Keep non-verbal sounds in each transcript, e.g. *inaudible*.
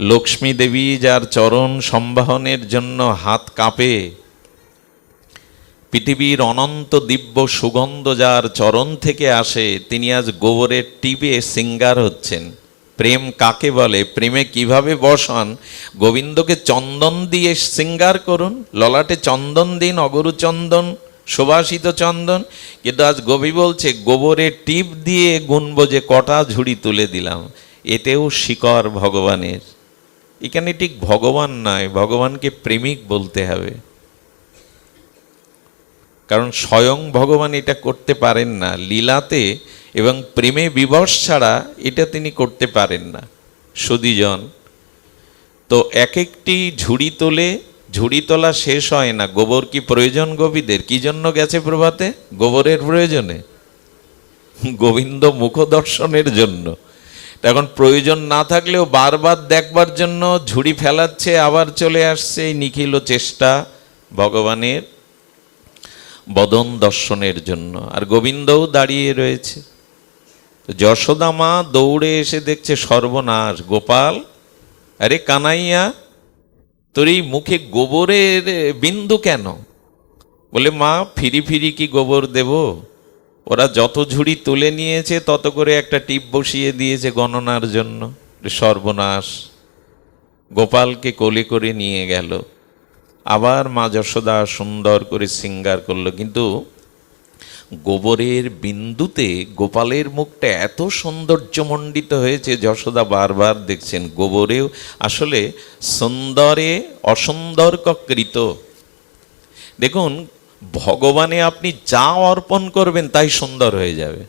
লক্ষ্মী দেবী যার চরণ সম্বাহনের জন্য হাত কাঁপে, পৃথিবীর অনন্ত দিব্য সুগন্ধ যার চরণ থেকে আসে, তিনি আজ গোবরের টিপে সিঙ্গার হচ্ছেন। প্রেম কাকে বলে? প্রেমে কীভাবে বসান? গোবিন্দকে চন্দন দিয়ে সিঙ্গার করুন। ললাটে চন্দন দিন, অগরু চন্দন, সুবাসিত চন্দন। কিন্তু আজ গোবি বলছে গোবরের টিপ দিয়ে গুনবো যে কটা ঝুড়ি তুলে দিলাম। এতেও শিকর ভগবানের। এখানে ঠিক ভগবান নয় ভগবানকে প্রেমিক বলতে হবে। কারণ স্বয়ং ভগবান এটা করতে পারেন না, লীলাতে এবং প্রেমে বিবশ ছাড়া এটা তিনি করতে পারেন না। সুদীজন তো এক একটি ঝুড়ি তোলে, ঝুড়ি তোলা শেষ হয় না, গোবর কি প্রয়োজন গোপীদের কি জন্য গেছে প্রভাতে? গোবরের প্রয়োজনে। গোবিন্দ মুখ দর্শনের জন্য। এখন প্রয়োজন না থাকলেও বারবার দেখবার জন্য ঝুড়ি ফেলাচ্ছে, আবার চলে আসছে এই নিখিল চেষ্টা ভগবানের বদন দর্শনের জন্য। আর গোবিন্দও দাঁড়িয়ে রয়েছে। যশোদা মা দৌড়ে এসে দেখছে সর্বনাশ, গোপাল, আরে কানাইয়া, তোর এই মুখে গোবরের বিন্দু কেন? বলে, মা, ফিরি ফিরি কি গোবর দেব? ওরা যত ঝুড়ি তুলে নিয়েছে, তত করে একটা টিপ বসিয়ে দিয়েছে গণনার জন্য। সর্বনাশ। গোপালকে কোলে করে নিয়ে গেল। আবার মা যশোদা সুন্দর করে সিঙ্গার করল। কিন্তু গোবরের বিন্দুতে গোপালের মুখটা এত সৌন্দর্যমণ্ডিত হয়েছে, যশোদা বারবার দেখছেন, গোবরেও আসলে সুন্দরে অসুন্দরকৃত দেখুন ভগবানে আপনি যা অর্পণ করবেন তাই সুন্দর হয়ে যাবে।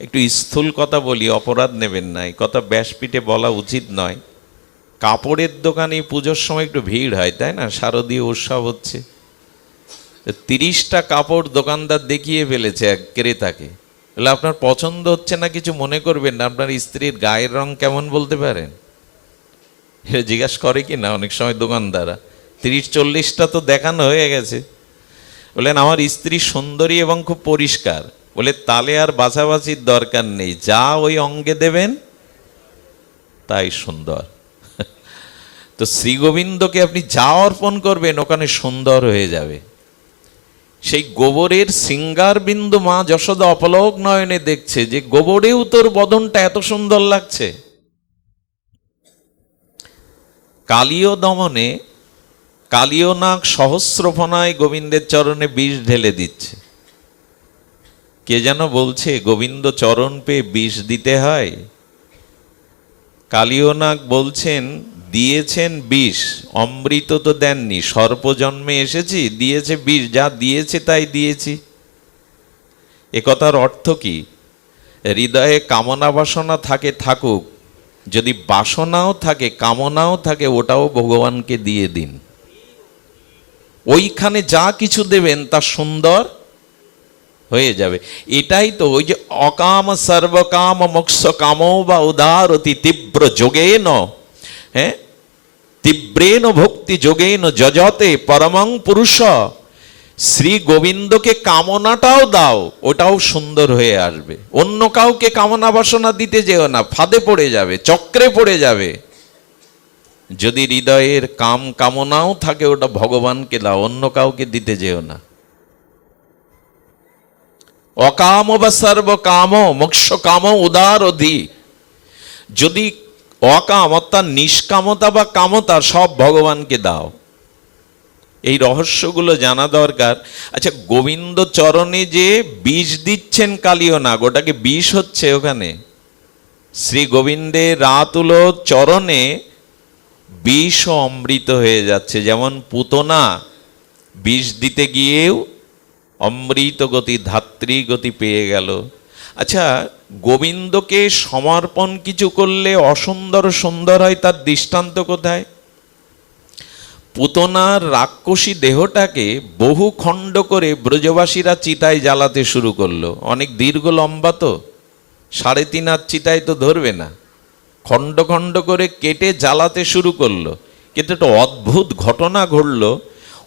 একটু স্থূল কথা বলি, অপরাধ নেবেন না, এই কথা ব্যাসপিঠে বলা উচিত নয়। কাপড়ের দোকানে পুজোর সময় একটু ভিড় হয়, তাই না? শারদীয় উৎসব হচ্ছে। তিরিশটা কাপড় দোকানদার দেখিয়ে ফেলেছে এক ক্রেতাকে। তাহলে আপনার পছন্দ হচ্ছে না, কিছু মনে করবেন না, আপনার স্ত্রীর গায়ের রং কেমন বলতে পারেন? জিজ্ঞাসা করে কি না, অনেক সময় দোকানদাররা। তিরিশ চল্লিশটা তো দেখানো হয়ে গেছে। বলেন, আমার স্ত্রী সুন্দরী এবং খুব পরিষ্কার। বলে, তালে আর বাছাবাছির দরকার নেই, যা ওই অঙ্গে দেবেন, তাই সুন্দর। তো শ্রীগোবিন্দকে আপনি যা অর্পণ করবেন, ওখানে সুন্দর হয়ে যাবে। সেই গোবরের সিঙ্গার বিন্দু মা যশোদা অপলক নয়নে দেখছে যে, গোবরেও তোর বদনটা এত সুন্দর লাগছে। কালীয় দমনে কালীয় নাগ সহস্রফনায় গোবিন্দের চরণে বিষ ঢেলে দিচ্ছে। কে যেন বলছে, গোবিন্দ চরণ পেয়ে বিষ দিতে হয়? কালীয় নাগ বলছেন, দিয়েছেন বিষ, অমৃত তো দেননি, সর্পজন্মে এসেছি, দিয়েছে বিষ, যা দিয়েছে তাই দিয়েছি। এ কথার অর্থ কি? হৃদয়ে কামনা বাসনা থাকে, থাকুক। যদি বাসনাও থাকে, কামনাও থাকে, ওটাও ভগবানকে দিয়ে দিন। ওইখানে যা কিছু দেবেন তা সুন্দর হয়ে যাবে। এটাই তো ওই যে অকাম সর্বকাম মোক্ষ কামো বা উদার অতি তীব্র যোগেন হ্যাঁ তীব্রেন ভক্তি যোগেন যজতে পরমং পুরুষ। শ্রী গোবিন্দকে কামনাটাও দাও, ওটাও সুন্দর হয়ে আসবে। অন্য কাউকে কামনা বাসনা দিতে যেও না, ফাঁদে পড়ে যাবে, চক্রে পড়ে যাবে। যদি হৃদয়ের কাম কামনাও থাকে ওটা ভগবানকে দাও, অন্য কাউকে দিতে যেও না। অকাম বা সর্বকাম মোক্ষ কাম, উদার অধি যদি অকাম অর্থাৎ নিষ্কামতা বা কামতা সব ভগবানকে দাও। এই রহস্যগুলো জানা দরকার। আচ্ছা গোবিন্দ চরণে যে বিষ দিচ্ছেন কালীয় নাগ ওটাকে বিষ হচ্ছে ওখানে? শ্রী গোবিন্দের রাতুল চরণে বিষ অমৃত হয়ে যাচ্ছে। যেমন পুতনা বিষ দিতে গিয়েও অমৃত গতি, ধাত্রী গতি পেয়ে গেল। আচ্ছা গোবিন্দকে সমর্পণ কিছু করলে অসুন্দর সুন্দর হয়, তার দৃষ্টান্ত কোথায়? পুতনার রাক্ষসী দেহটাকে বহু খণ্ড করে ব্রজবাসীরা চিতায় জ্বালাতে শুরু করল। অনেক দীর্ঘ লম্বা তো, সাড়ে তিন হাত চিতায় তো ধরবে না। খণ্ড খণ্ড করে কেটে জ্বালাতে শুরু করল। কিন্তু একটা অদ্ভুত ঘটনা ঘটলো।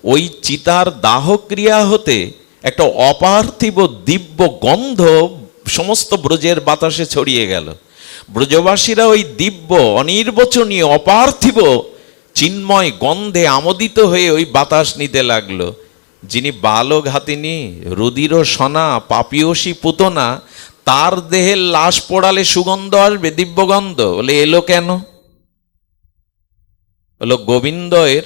ওই চিতার দাহক্রিয়া হতে একটা অপার্থিব দিব্য গন্ধ সমস্ত ব্রজের বাতাসে ছড়িয়ে গেল। ব্রজবাসীরা ওই দিব্য, অনির্বচনীয়, অপার্থিব চিন্ময় গন্ধে আমোদিত হয়ে ওই বাতাস নিতে লাগল। যিনি বালক হাতিনি রুদির সনা, পাপিয়সী পুতনা তার দেহের লাশ পোড়ালে সুগন্ধ আসবে, দিব্যগন্ধ? বলে, এলো কেন? হলো গোবিন্দের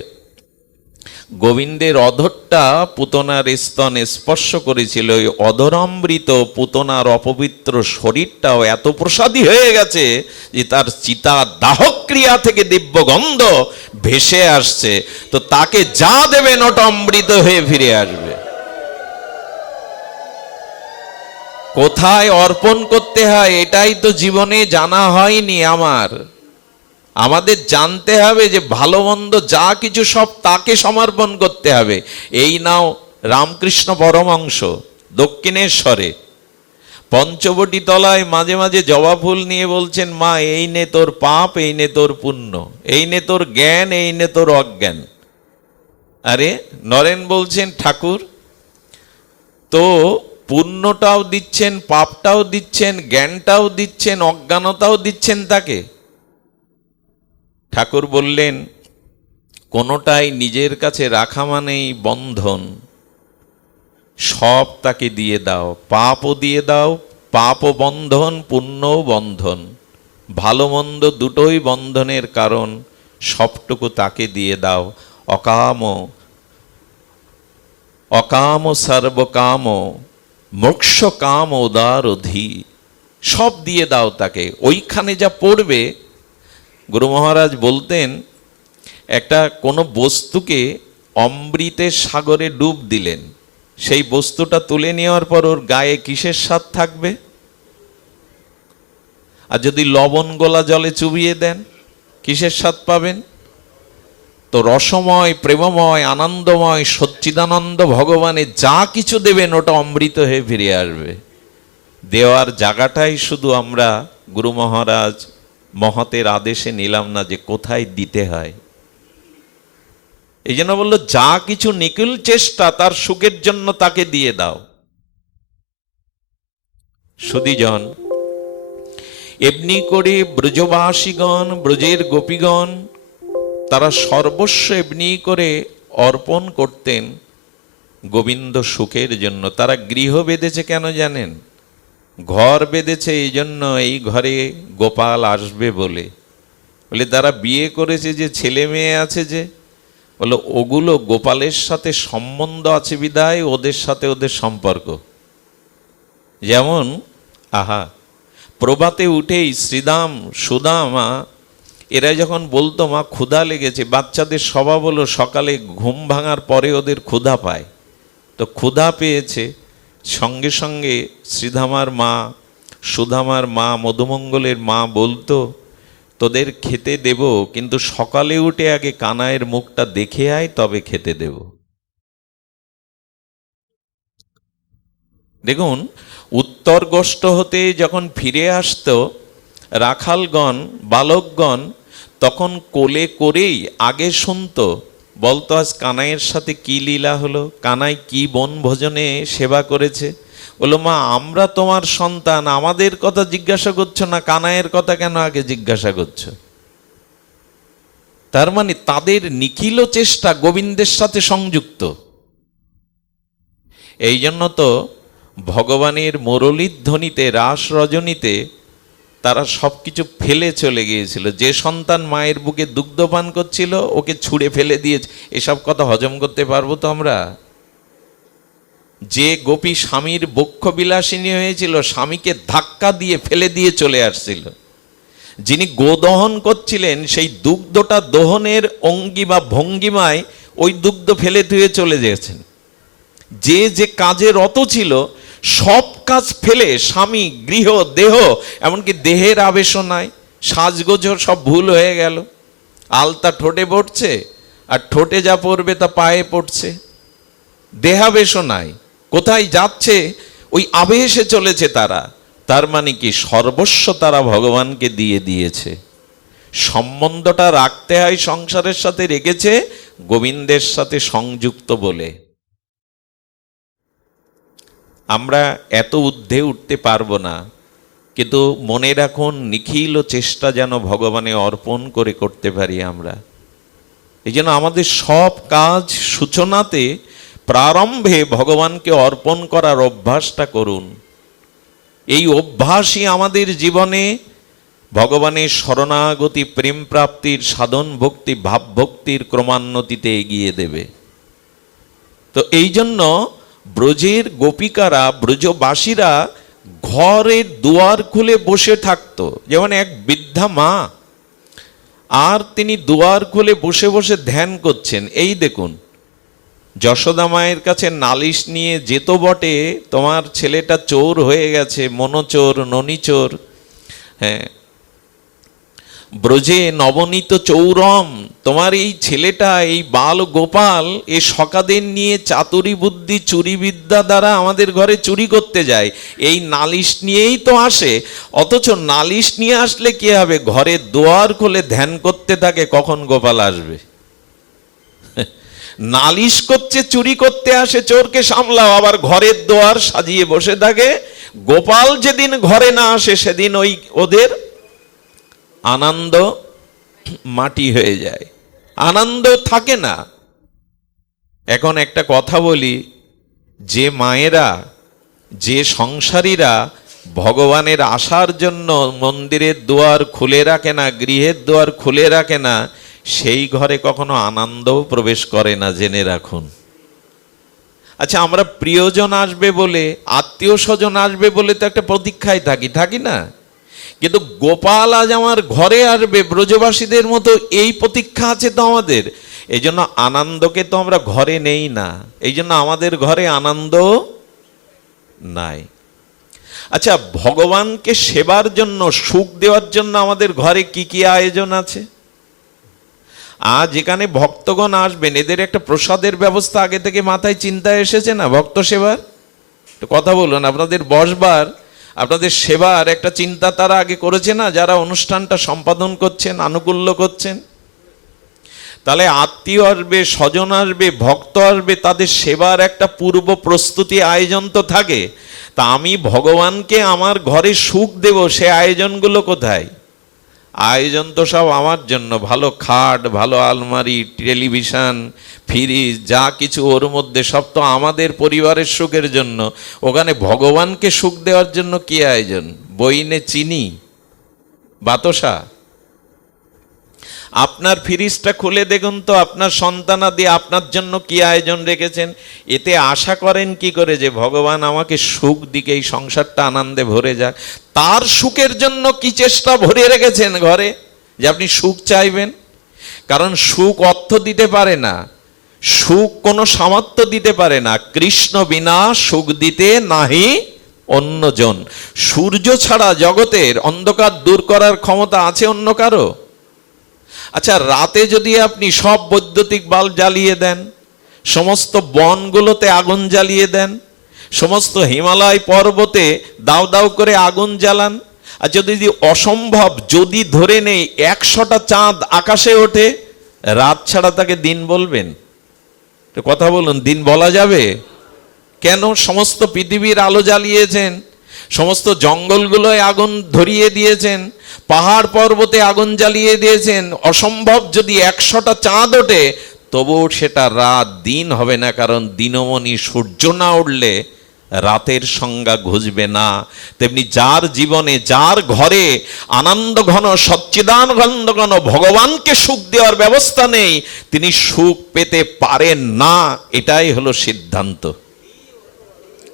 গোবিন্দের অধরটা পুতনার স্তনে স্পর্শ করেছিল। ওই অধরামৃত পুতনার অপবিত্র শরীরটাও এত প্রসাদী হয়ে গেছে যে তার চিতা দাহক্রিয়া থেকে দিব্যগন্ধ ভেসে আসছে। তো তাকে যা দেবেন ওটা অমৃত হয়ে ফিরে আসবে। কোথায় অর্পণ করতে হয়, এটাই তো জীবনে জানা হয়নি আমার। আমাদের জানতে হবে যে ভালো মন্দ যা কিছু সব তাকে সমর্পণ করতে হবে। এই নাও রামকৃষ্ণ পরমাংশ দক্ষিণেশ্বরে। পঞ্চবটি তলায় মাঝে মাঝে জবা ফুল নিয়ে বলছেন, মা, এই নে তোর পাপ, এই নে তোর পুণ্য, এই নে তোর জ্ঞান, এই নে তোর অজ্ঞান। আরে, নরেন বলছেন, ঠাকুর, তো পুণ্যটাও দিচ্ছেন, পাপটাও দিচ্ছেন, জ্ঞানটাও দিচ্ছেন, অজ্ঞানতাও দিচ্ছেন তাকে। ঠাকুর বললেন, কোনোটাই নিজের কাছে রাখা মানেই বন্ধন। সব তাকে দিয়ে দাও, পাপও দিয়ে দাও, পাপও বন্ধন, পুণ্যও বন্ধন। ভালো মন্দ দুটোই বন্ধনের কারণ, সবটুকু তাকে দিয়ে দাও। অকাম অকাম সর্বকাম। মোক্ষ কাম উদার অধি সব দিয়ে দাও তাকে। ওইখানে যা পড়বে, গুরু মহারাজ বলতেন, একটা কোনো বস্তুকে অমৃতের সাগরে ডুব দিলেন। সেই বস্তুটা তুলে নেওয়ার পর ওর গায়ে কিসের স্বাদ থাকবে? আর যদি লবণ গোলা জলে চুবিয়ে দেন, কিসের স্বাদ পাবেন? তো রসময়, প্রেমময়, আনন্দময়, সচ্চিদানন্দ ভগবানে যা কিছু দেবেন, ওটা অমৃত হয়ে ফিরে আসবে। দেওয়ার জায়গাটাই শুধু আমরা গুরু মহারাজ মহতের আদেশে নিলাম না যে কোথায় দিতে হয়। এই জন্য বলল, যা কিছু নিখিল চেষ্টা, তার সুখের জন্য তাকে দিয়ে দাও। সুদীজন এমনি করে ব্রজবাসীগণ, ব্রজের গোপীগণ তারা সর্বস্ব এমনি করে অর্পণ করতেন গোবিন্দ সুখের জন্য। তারা গৃহ বেঁধেছে কেন জানেন? ঘর বেঁধেছে এই জন্য এই ঘরে গোপাল আসবে বলে। বলে, তারা বিয়ে করেছে যে, ছেলে মেয়ে আছে যে? বলো, ওগুলো গোপালের সাথে সম্বন্ধ আছে বিদায় ওদের সাথে ওদের সম্পর্ক। যেমন, আহা, প্রভাতে উঠেই শ্রীদাম সুদামা এরা যখন বলতো, মা, ক্ষুধা লেগেছে। বাচ্চাদের স্বভাব হলো, সকালে ঘুম ভাঙার পরে ওদের ক্ষুধা পায়। তো ক্ষুধা পেয়েছে, সঙ্গে সঙ্গে শ্রীধামার মা, সুধামার মা, মধুমঙ্গলের মা বলতো, তোদের খেতে দেব, কিন্তু সকালে উঠে আগে কানায়ের মুখটা দেখে আয়, তবে খেতে দেব। দেখুন উত্তর গোষ্ঠ হতে যখন ফিরে আসতো, রাখালগণ, বালকগণ তখন কোলে করেই আগে শুনতো, বলতো, আজ কানাইয়ের সাথে কি লীলা হলো? কানাই কি বন ভোজনে সেবা করেছে? বলল, মা, আমরা তোমার সন্তান, আমাদের কথা জিজ্ঞাসা করছ না, কানাইয়ের কথা কেন আগে জিজ্ঞাসা করছ? তার মানে তাদের নিখিল চেষ্টা গোবিন্দের সাথে সংযুক্ত। এই জন্য তো ভগবানের মুরলীর ধ্বনিতে রাস রজনীতে তারা সব কিছু ফেলে চলে গিয়েছিল। যে সন্তান মায়ের বুকে দুগ্ধপান করছিল, ওকে ছুঁড়ে ফেলে দিয়েছে। এসব কথা হজম করতে পারব তো আমরা? যে গোপী স্বামীর বক্ষ বিলাসিনী হয়েছিল, স্বামীকে ধাক্কা দিয়ে ফেলে দিয়ে চলে আসছিল। যিনি গোদহন করছিলেন, সেই দুগ্ধটা দহনের অঙ্গি বা ভঙ্গিমায় ওই দুগ্ধ ফেলে ধুয়ে চলে গেছেন। যে যে কাজে রত ছিল, সব কাজ ফেলে, স্বামী, গৃহ, দেহ, এমনকি দেহের আবেশনায় সাজগোজর সব ভুল হয়ে গেল। আলতা ঠোঁটে পড়ছে, আর ঠোঁটে যা পড়বে তা পায়ে পড়ছে। দেহাবেশনায় কোথায় যাচ্ছে, ওই আবেশে চলেছে তারা। তার মানে কি, সর্বস্ব তারা ভগবানকে দিয়ে দিয়েছে। সম্বন্ধটা রাখতে হয় সংসারের সাথে রেখেছে, গোবিন্দের সাথে সংযুক্ত বলে। আমরা এত ঊর্ধ্বে উঠতে পারব না, কিন্তু মনে রাখুন নিখিল চেষ্টা যেন ভগবানে অর্পণ করে করতে পারি আমরা। এই জন্য আমাদের সব কাজ সূচনাতে প্রারম্ভে ভগবানকে অর্পণ করার অভ্যাসটা করুন। এই অভ্যাসই আমাদের জীবনে ভগবানের শরণাগতি, প্রেম প্রাপ্তির, সাধন ভক্তি, ভাব ভক্তির ক্রমান্নতিতে এগিয়ে দেবে। তো এই জন্য ব্রজের গোপিকারা, ব্রজবাসীরা ঘরের দুয়ার খুলে বসে থাকতো। যেমন এক বৃদ্ধা মা, আর তিনি দুয়ার খুলে বসে বসে ধ্যান করছেন। এই দেখুন, যশোদা মায়ের কাছে নালিশ নিয়ে যেত বটে, তোমার ছেলেটা চোর হয়ে গেছে, মনোচোর, ননিচোর হ্যাঁ ব্রজে নবনীত চৌরম তোমার এই ছেলেটা, এই বাল গোপাল, এ সকাদের নিয়ে চাতুরি বুদ্ধি, চুরি বিদ্যা দ্বারা আমাদের ঘরে চুরি করতে যায়। এই নালিশ নিয়েই তো আসে। অথচ নালিশ নিয়ে আসলে কি হবে? ঘরে দোয়ার খুলে ধ্যান করতে থাকে, কখন গোপাল আসবে? *laughs* নালিশ করছে, চুরি করতে আসে, চোরকে সামলাও। আবার ঘরের দোয়ার সাজিয়ে বসে থাকে। গোপাল যেদিন ঘরে না আসে, সেদিন ওই ওদের আনন্দ মাটি হয়ে যায়। আনন্দ থাকে না। এখন একটা কথা বলি, যে মায়েরা, যে সংসারীরা ভগবানের আসার জন্য মন্দিরের দুয়ার খুলে রাখে না, গৃহের দুয়ার খুলে রাখে না, সেই ঘরে কখনো আনন্দও প্রবেশ করে না, জেনে রাখুন। আচ্ছা আমরা প্রিয়জন আসবে বলে, আত্মীয় স্বজন আসবে বলে তো একটা প্রতীক্ষায় থাকি থাকি না? কিন্তু গোপাল আজ আমার ঘরে আসবে, ব্রজবাসীদের মতো এই প্রতীক্ষা আছে তো আমাদের। এই জন্য আনন্দকে তো আমরা ঘরে নেই না। এই জন্য আমাদের ঘরে আনন্দ নাই। আচ্ছা ভগবানকে সেবার জন্য, সুখ দেওয়ার জন্য আমাদের ঘরে কি কি আয়োজন আছে? আজ এখানে ভক্তগণ আসবেন, এদের একটা প্রসাদের ব্যবস্থা আগে থেকে মাথায় চিন্তা এসেছে না, ভক্ত সেবার? কথা বলুন, আপনাদের বসবার আপনাদের সেবার একটা চিন্তা তারা আগে করেছে না? যারা অনুষ্ঠানটা সম্পাদন করছেন, আনুকূল্য করছেন। তাহলে আত্মীয় আসবে, স্বজন আসবে, ভক্ত আসবে, তাদের সেবার একটা পূর্ব প্রস্তুতি আয়োজন তো থাকে। তা আমি ভগবানকে আমার ঘরে সুখ দেব, সে আয়োজনগুলো কোথায়? আয়োজন তো সব আমার জন্য। ভালো খাট, ভালো আলমারি, টেলিভিশন, ফ্রিজ, যা কিছু ওর মধ্যে, সব তো আমাদের পরিবারের সুখের জন্য। ওখানে ভগবানকে সুখ দেওয়ার জন্য কি আয়োজন? বইনে চিনি? বাতসা? আপনার ফ্রিজটা খুলে দেখুন তো, আপনার সন্তানাদি আপনার জন্য কি আয়োজন রেখেছেন? এতে আশা করেন কি করে যে ভগবান আমাকে সুখ দিকে, এই সংসারটা আনন্দে ভরে যাক। তার সুখের জন্য কি চেষ্টা ভরে রেখেছেন ঘরে? যে আপনি সুখ চাইবেন? কারণ সুখ অর্থ দিতে পারে না। সুখ কোনো সামর্থ্য দিতে পারে না। কৃষ্ণ বিনা সুখ দিতে নাহি অন্যজন। সূর্য ছাড়া জগতের অন্ধকার দূর করার ক্ষমতা আছে অন্য কারও? আচ্ছা রাতে যদি আপনি সব বৈদ্যুতিক বাল্ব জ্বালিয়ে দেন, সমস্ত বনগুলোতে আগুন জ্বালিয়ে দেন সমস্ত হিমালয় পর্বতে দাও দাও করে আগুন জ্বালান। আর যদি অসম্ভব যদি ধরে নেই একশোটা চাঁদ আকাশে ওঠে, রাত ছাড়া তাকে দিন বলবেন। তো কথা বলুন, দিন বলা যাবে? কেন সমস্ত পৃথিবীর আলো জ্বালিয়েছেন? সমস্ত জঙ্গলগুলোয় আগুন ধরিয়ে দিয়েছেন? পাহাড় পর্বতে আগুন জ্বালিয়ে দিয়েছেন? অসম্ভব যদি একশোটা চাঁদ ওঠে, তবুও সেটা রাত, দিন হবে না, কারণ দিনমণি সূর্য না উঠলে রাতের সংজ্ঞা ঘুষবে না। তেমনি যার জীবনে, যার ঘরে আনন্দ ঘন সচ্চিদানন্দ ঘন, ভগবানকে সুখ দেওয়ার ব্যবস্থা নেই, তিনি সুখ পেতে পারেন না। এটাই হলো সিদ্ধান্ত।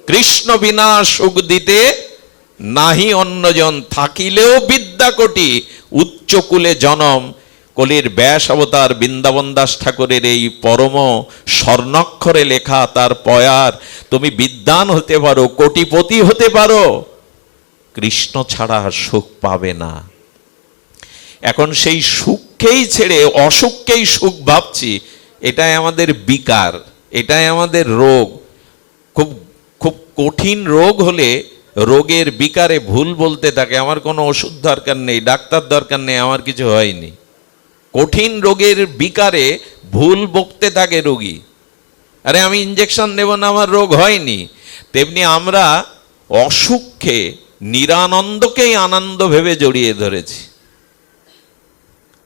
কৃষ্ণ বিনা সুখ দিতে নাহি অন্যজন, থাকিলেও বিদ্যা কোটি, উচ্চকুলে জনম। কলির ব্যাস অবতার বৃন্দাবন দাস ঠাকুরের এই পরম স্বর্ণাক্ষরে লেখা তার পয়ার, তুমি বিদ্যান হতে পারো, কোটিপতি হতে পারো। কৃষ্ণ ছাড়া সুখ পাবে না। এখন সেই সুখকেই ছেড়ে অসুখকেই সুখ ভাবছি, এটাই আমাদের বিকার, এটাই আমাদের রোগ। খুব খুব কঠিন রোগ হলে রোগের বিকারে ভুল বলতে থাকে, আমার কোনো ওষুধ দরকার নেই, ডাক্তার দরকার নেই, আমার কিছু হয়নি। কঠিন রোগের বিকারে ভুল বকতে থাকে রোগী। আরে আমি ইঞ্জেকশন নেব না, আমার রোগ হয়নি। তেমনি আমরা অসুখকে, নিরানন্দকেই আনন্দ ভেবে জড়িয়ে ধরেছি।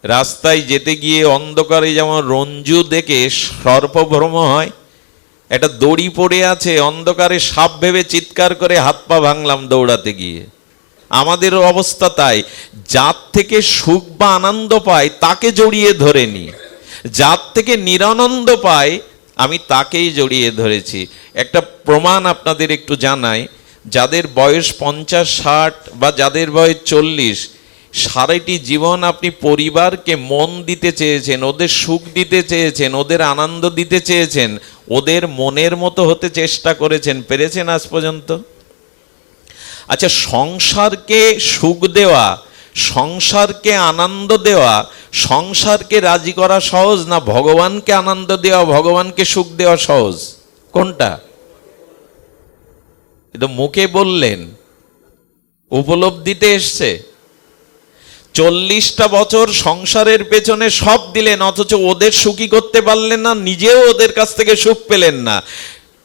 রাস্তায় যেতে গিয়ে অন্ধকারে যেমন রঞ্জু দেখে সর্পভ্রম হয়, একটা দড়ি পড়ে আছে, অন্ধকারে সাপ ভেবে চিৎকার করে হাত পা ভাঙলাম দৌড়াতে গিয়ে। আমাদের অবস্থা তাই। যার থেকে সুখ বা আনন্দ পাই তাকে জড়িয়ে ধরে নি। যার থেকে নিরানন্দ পাই আমি তাকেই জড়িয়ে ধরেছি। একটা প্রমাণ আপনাদের একটু জানাই। যাদের বয়স পঞ্চাশ, ষাট বা যাদের বয়স চল্লিশ, সারাটি জীবন আপনি পরিবারকে মন দিতে চেয়েছেন, ওদের সুখ দিতে চেয়েছেন, ওদের আনন্দ দিতে চেয়েছেন, ওদের মনের মতো হতে চেষ্টা করেছেন। পেরেছেন আজ পর্যন্ত? আচ্ছা সংসারকে সুখ দেওয়া, সংসারকে আনন্দ দেওয়া, সংসারকে রাজি করা সহজ না ভগবানকে আনন্দ দেওয়া, ভগবানকে সুখ দেওয়া সহজ? কোনটা? কিন্তু মুখে বললেন, উপলব্ধিতে এসছে। চল্লিশটা বছর সংসারের পেছনে সব দিলেন, অথচ ওদের সুখী করতে পারলেন না, নিজেও ওদের কাছ থেকে সুখ পেলেন না।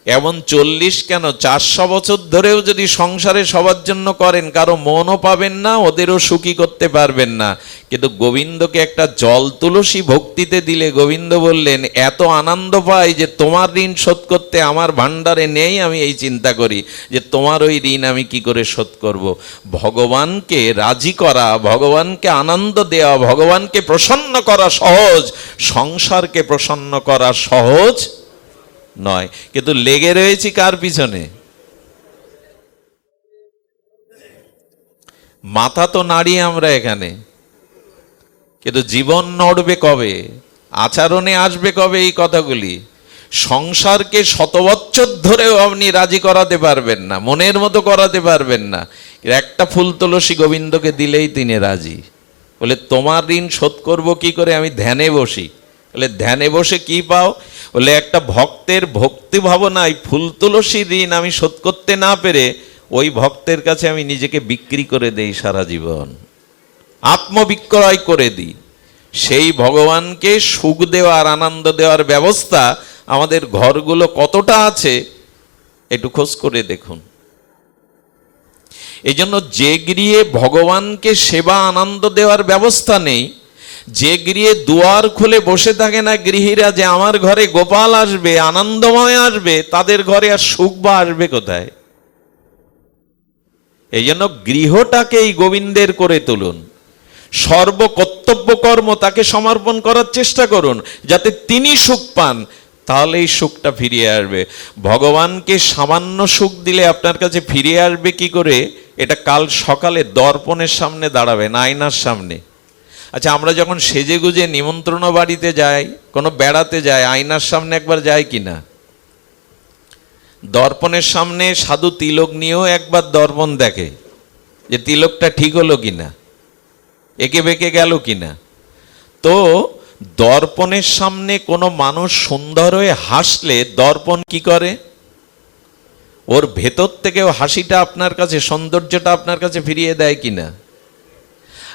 এমন চল্লিশ কেন? চারশো বছর ধরেও যদি সংসারে সবার জন্য করেন, কারও মনও পাবেন না, ওদেরও সুখী করতে পারবেন না। কিন্তু গোবিন্দকে একটা জল তুলসী ভক্তিতে দিলে গোবিন্দ বললেন, এত আনন্দ পাই যে তোমার ঋণ শোধ করতে আমার ভাণ্ডারে নেই, আমি এই চিন্তা করি যে তোমার ওই ঋণ আমি কি করে শোধ করব? ভগবানকে রাজি করা, ভগবানকে আনন্দ দেওয়া, ভগবানকে প্রসন্ন করা সহজ, সংসারকে প্রসন্ন করা সহজ নয়। কিন্তু লেগে রয়েছি কার পিছনে? মাথা তো নাড়ি আমরা এখানে। কিন্তু জীবন নড়বে কবে? আচরণে আসবে কবে এই কথাগুলি? সংসারকে শত বছর ধরেও আপনি রাজি করাতে পারবেন না, মনের মতো করাতে পারবেন না। একটা ফুল তুলসী গোবিন্দকে দিলেই তিনি রাজি। বলে, তোমার ঋণ শোধ করব কি করে? আমি ধ্যানে বসি। বলে, ধ্যানে বসে কি পাও? বলে, একটা ভক্তের ভক্তি ভাবনায় ফুল তুলসী ঋণ আমি শোধ করতে না পেরে ওই ভক্তের কাছে আমি নিজেকে বিক্রি করে দেই সারা জীবন। আত্মবিক্রয় করে দিই। সেই ভগবানকে সুখ দেওয়ার, আনন্দ দেওয়ার ব্যবস্থা আমাদের ঘরগুলো কতটা আছে, একটু খোঁজ করে দেখুন। এই জন্য যে গৃহে ভগবানকে সেবা, আনন্দ দেওয়ার ব্যবস্থা নেই। যে গৃহে দুয়ার খুলে বসে থাকে না গৃহীরা যে আমার ঘরে গোপাল আসবে, আনন্দময় আসবে, তাদের ঘরে আর সুখ বা আসবে কোথায়? এই জন্য গৃহটাকে এই গোবিন্দের করে তুলুন। সর্বকর্তব্য কর্ম তাকে সমর্পণ করার চেষ্টা করুন, যাতে তিনি সুখ পান তাহলে এই সুখটা ফিরিয়ে আসবে। ভগবানকে সামান্য সুখ দিলে আপনার কাছে ফিরিয়ে আসবে কি করে? এটা কাল সকালে দর্পণের সামনে দাঁড়াবেন আয়নার সামনে। আচ্ছা আমরা যখন সেজে গুজে নিমন্ত্রণ বাড়িতে যাই, কোনো বেড়াতে যাই, আয়নার সামনে একবার যাই কি না? দর্পণের সামনে সাধু তিলক নিয়েও একবার দর্পণ দেখে যে তিলকটা ঠিক হলো কি না? একে বেঁকে গেল কি না? তো দর্পণের সামনে কোনো মানুষ সুন্দর হয়ে হাসলে দর্পণ কি করে? ওর ভেতর থেকেও হাসিটা আপনার কাছে, সৌন্দর্যটা আপনার কাছে ফিরিয়ে দেয় কিনা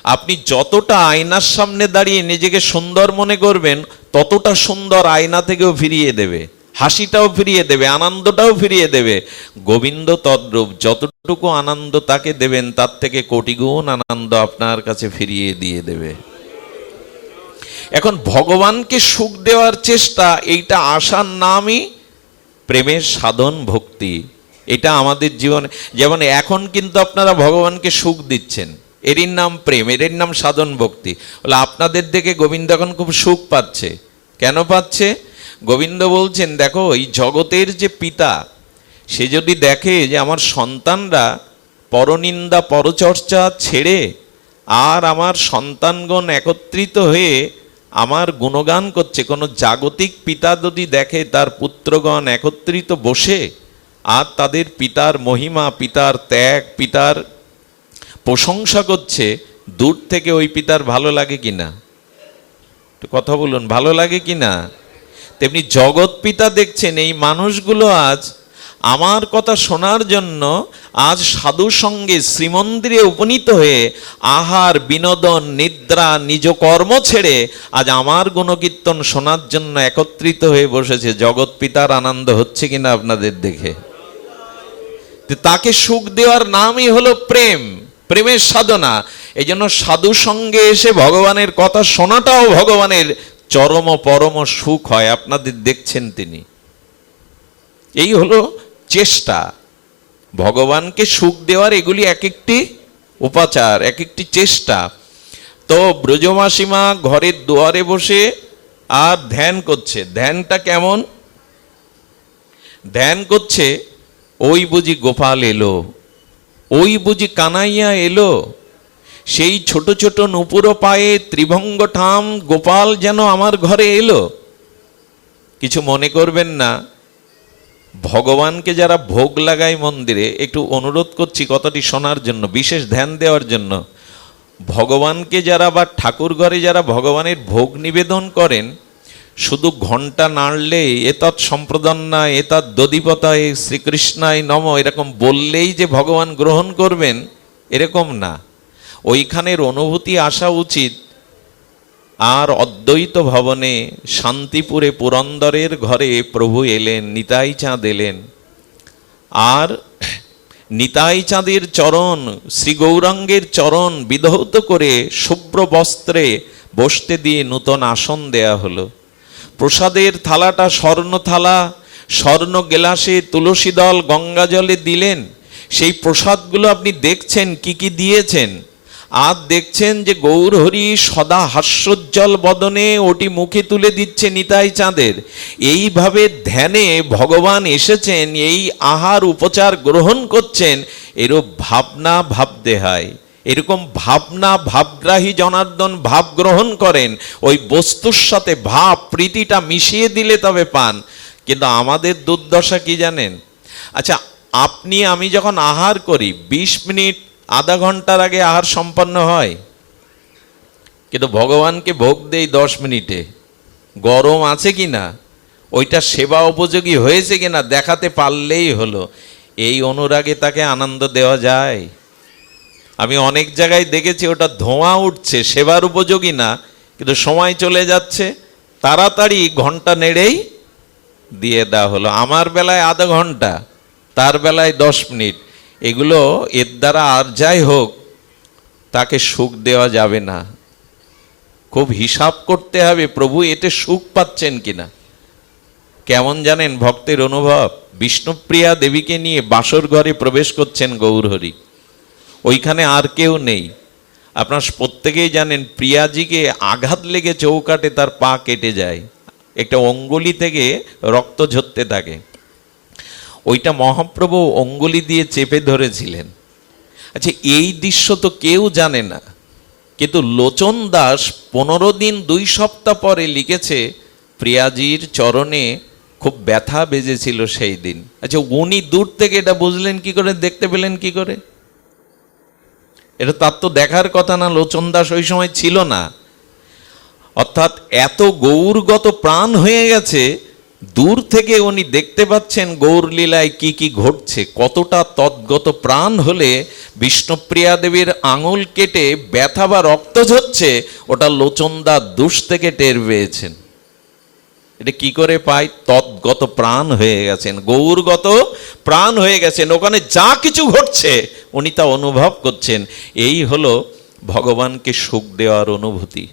আপনি যতটা আয়নার সামনে দাঁড়িয়ে নিজেকে সুন্দর মনে করবেন, ততটা সুন্দর আয়না থেকেও ফিরিয়ে দেবে। হাসিটাও ফিরিয়ে দেবে, আনন্দটাও ফিরিয়ে দেবে। গোবিন্দ তদ্রূপ যতটুকু আনন্দ তাকে দেবেন, তার থেকে কোটি গুণ আনন্দ আপনার কাছে ফিরিয়ে দিয়ে দেবে। এখন ভগবানকে সুখ দেওয়ার চেষ্টা, এইটা আসার নামই প্রেমের সাধন ভক্তি। এটা আমাদের জীবনে, যেমন এখন কিন্তু আপনারা ভগবানকে সুখ দিচ্ছেন। এরই নাম প্রেম এর নাম সাধন ভক্তি। বলে, আপনাদের দেখে গোবিন্দ এখন খুব সুখ পাচ্ছে। কেন পাচ্ছে? গোবিন্দ বলছেন, দেখো, এই জগতের যে পিতা, সে যদি দেখে যে আমার সন্তানরা পরনিন্দা, পরচর্চা ছেড়ে আর আমার সন্তানগণ একত্রিত হয়ে আমার গুণগান করছে, কোনো জাগতিক পিতা যদি দেখে তার পুত্রগণ একত্রিত বসে, আর তাদের পিতার মহিমা, পিতার ত্যাগ, পিতার প্রশংসা করছে, দূর থেকে ওই পিতার ভালো লাগে কি না? একটু কথা বলুন, ভালো লাগে কি না? তেমনি জগৎ পিতা দেখছেন, এই মানুষগুলো আজ আমার কথা শোনার জন্য আজ সাধু সঙ্গে শ্রীমন্দিরে উপনীত হয়ে আহার, বিনোদন, নিদ্রা, নিজ কর্ম ছেড়ে আজ আমার গুণকীর্তন শোনার জন্য একত্রিত হয়ে বসেছে। জগৎ পিতার আনন্দ হচ্ছে কিনা আপনাদের দেখে? তাকে সুখ দেওয়ার নামই হলো প্রেম। প্রেমের সাধনা। এই জন্য সাধু সঙ্গে এসে ভগবানের কথা শোনাটাও ভগবানের চরম পরম সুখ হয়, আপনাদের দেখছেন তিনি। এই হলো চেষ্টা। ভগবানকে সুখ দেওয়ার এগুলি এক একটি উপাচার এক একটি চেষ্টা। তো ব্রজমাসীমা ঘরের দুয়ারে বসে আর ধ্যান করছে। ধ্যানটা কেমন? ধ্যান করছে, ওই বুঝি গোপাল এলো। ওই বুঝি কানাইয়া এলো? সেই ছোট ছোট নুপুরো পায়ে ত্রিভঙ্গ ঠাম গোপাল যেন আমার ঘরে এলো? কিছু মনে করবেন না। ভগবানকে যারা ভোগ লাগায় মন্দিরে, একটু অনুরোধ করছি কথাটি শোনার জন্য, বিশেষ ধ্যান দেওয়ার জন্য। ভগবানকে যারা বা ঠাকুর ঘরে যারা ভগবানের ভোগ নিবেদন করেন শুধু ঘণ্টা নাড়লে এতৎ সম্প্রদান না এতৎ দধিপতায়, শ্রীকৃষ্ণায় নম, এরকম বললেই যে ভগবান গ্রহণ করবেন, এরকম না। ওইখানের অনুভূতি আসা উচিত। আর অদ্বৈত ভবনে শান্তিপুরে পুরন্দরের ঘরে প্রভু এলেন, নিতাই চাঁদ এলেন। আর নিতাই চাঁদের চরণ, শ্রী গৌরাঙ্গের চরণ বিধৌত করে শুভ্র বস্ত্রে বসতে দিয়ে নূতন আসন দেয়া হলো। প্রসাদের থালাটা স্বর্ণ থালা, স্বর্ণ গেলাসে তুলসী দল গঙ্গা জলে দিলেন। সেই প্রসাদগুলো আপনি দেখছেন, কি কি দিয়েছেন? আর দেখছেন যে গৌরহরি সদা হাস্যোজ্জ্বল বদনে ওটি মুখে তুলে দিচ্ছে নিতাই চাঁদের। এইভাবে ধ্যানে ভগবান এসেছেন, এই আহার উপচার গ্রহণ করছেন এরও ভাবনা ভাবতে হয়। এরকম ভাবনা ভাবগ্রাহী জনার্দন ভাব গ্রহণ করেন, ওই বস্তুর সাথে ভাব প্রীতিটা মিশিয়ে দিলে তবে পান। কিন্তু আমাদের দুর্দশা কি জানেন? আচ্ছা আপনি, আমি যখন আহার করি, বিশ মিনিট, আধা ঘণ্টার আগে আহার সম্পন্ন হয়। কিন্তু ভগবানকে ভোগ দেই দশ মিনিটে। গরম আছে কি না? ওইটা সেবা উপযোগী হয়েছে কিনা দেখাতে পারলেই হলো। এই অনুরাগে তাকে আনন্দ দেওয়া যায়। আমি অনেক জায়গায় দেখেছি ওটা ধোঁয়া উঠছে, সেবার উপযোগী না, কিন্তু সময় চলে যাচ্ছে, তাড়াতাড়ি ঘণ্টা নেড়েই দিয়ে দেওয়া হলো। আমার বেলায় আধা ঘণ্টা, তার বেলায় দশ মিনিট। এগুলো এর দ্বারা আর যাই হোক, তাকে সুখ দেওয়া যাবে না। খুব হিসাব করতে হবে, প্রভু এতে সুখ পাচ্ছেন কিনা। কেমন জানেন, ভক্তের অনুভব? বিষ্ণুপ্রিয়া দেবীকে নিয়ে বাসর ঘরে প্রবেশ করছেন গৌরহরি। ওইখানে আর কেউ নেই। আপনার প্রত্যেকেই জানেন, প্রিয়াজিকে আঘাত লেগে চৌকাটে তার পা কেটে যায়। একটা অঙ্গুলি থেকে রক্ত ঝরতে থাকে। ওইটা মহাপ্রভু অঙ্গুলি দিয়ে চেপে ধরেছিলেন। আচ্ছা এই দৃশ্য তো কেউ জানে না। কিন্তু লোচন দাস পনেরো দিন দুই সপ্তাহ পরে লিখেছে, প্রিয়াজির চরণে খুব ব্যথা বেজেছিল সেই দিন। আচ্ছা উনি দূর থেকে এটা বুঝলেন কি করে, দেখতে পেলেন কি করে? এটা তার তো দেখার কথা না, লোচন দাস ওই সময় ছিল না। অর্থাৎ এত গৌরগত প্রাণ হয়ে গেছে, দূর থেকে উনি দেখতে পাচ্ছেন গৌর লীলায় কি কি ঘটছে, কতটা তদ্গত প্রাণ হলে বিষ্ণুপ্রিয়া দেবীর আঙুল কেটে ব্যথা বা রক্ত ঝরছে, ওটা লোচনদা দুষ থেকে টের পেয়েছেন। এটা কি করে পায় তৎগত প্রাণ হয়ে গেছেন, গৌরগত প্রাণ হয়ে গেছেন, ওখানে যা কিছু ঘটছে, উনি তা অনুভব করছেন। এই হলো ভগবানকে সুখ দেওয়ার অনুভূতি।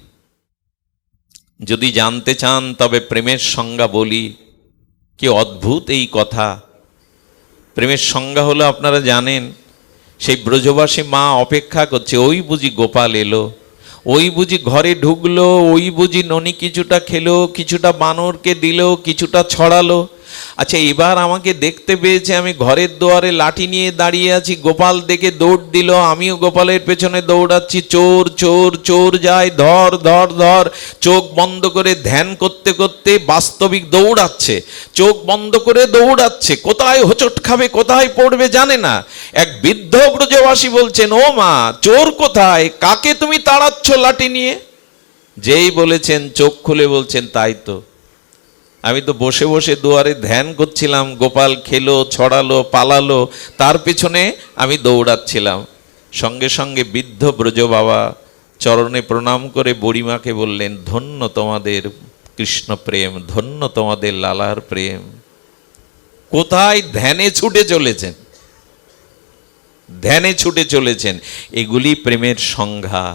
যদি জানতে চান, তবে প্রেমের সংজ্ঞা বলি। কি অদ্ভুত এই কথা। প্রেমের সংজ্ঞা হলো, আপনারা জানেন, সেই ব্রজবাসী মা অপেক্ষা করছে, ওই বুঝি গোপাল এলো। ওই বুঝি ঘরে ঢুকলো ওই বুঝি ননি কিছুটা খেলো কিছুটা বানরকে দিল কিছুটা ছড়ালো। আচ্ছা এবার আমাকে দেখতে পেয়েছে আমি ঘরের দুয়ারে লাঠি নিয়ে দাঁড়িয়ে আছি, গোপাল দেখে দৌড় দিল, আমিও গোপালের পেছনে দৌড়াচ্ছি, চোর চোর চোর যায়, ধর ধর ধর, চোখ বন্ধ করে ধ্যান করতে করতে বাস্তবিক দৌড়াচ্ছে, চোখ বন্ধ করে দৌড়াচ্ছে, কোথায় হোঁচট খাবে, কোথায় পড়বে জানে না, এক বৃদ্ধ ব্রজবাসী বলছেন, ও মা, চোর কোথায়, কাকে তুমি তাড়াচ্ছ লাঠি নিয়ে? যেই বলেছেন, চোখ খুলে বলছেন, তাই তো। আমি তো বসে বসে দুয়ারে ধ্যান করছিলাম, গোপাল খেলো, ছড়ালো, পালালো, তার পেছনে আমি দৌড়াচ্ছিলাম। সঙ্গে সঙ্গে বৃদ্ধ ব্রজ বাবা চরণে প্রণাম করে বুড়িমাকে বললেন, ধন্য তোমাদের কৃষ্ণ প্রেম, ধন্য তোমাদের লালার প্রেম। কোথায় ধ্যানে ছুটে চলেছেন? ধ্যানে ছুটে চলেছেন। এগুলি প্রেমের সংজ্ঞা